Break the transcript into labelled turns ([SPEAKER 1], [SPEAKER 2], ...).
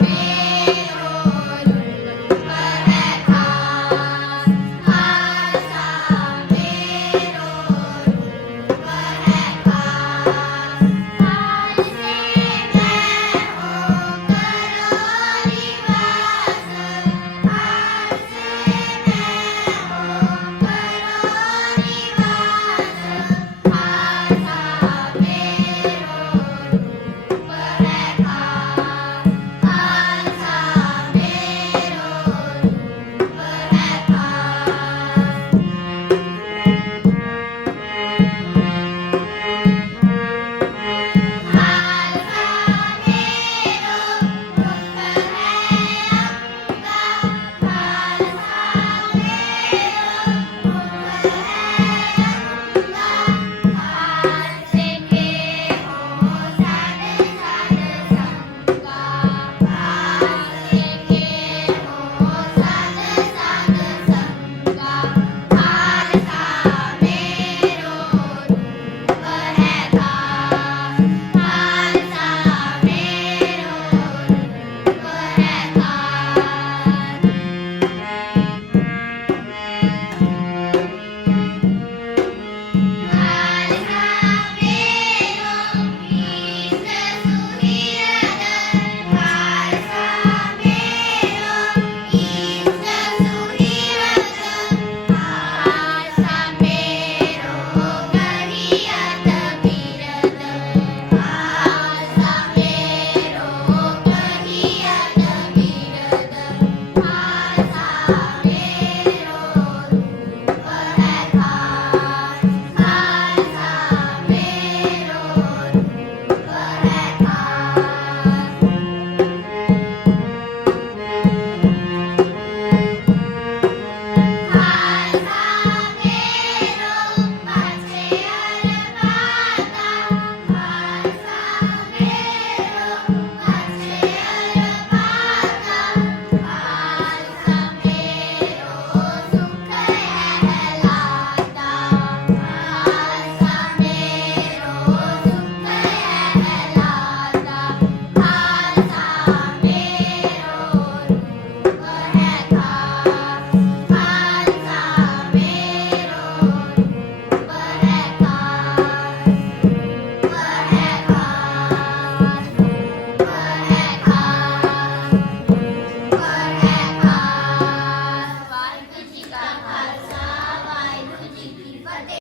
[SPEAKER 1] Amen.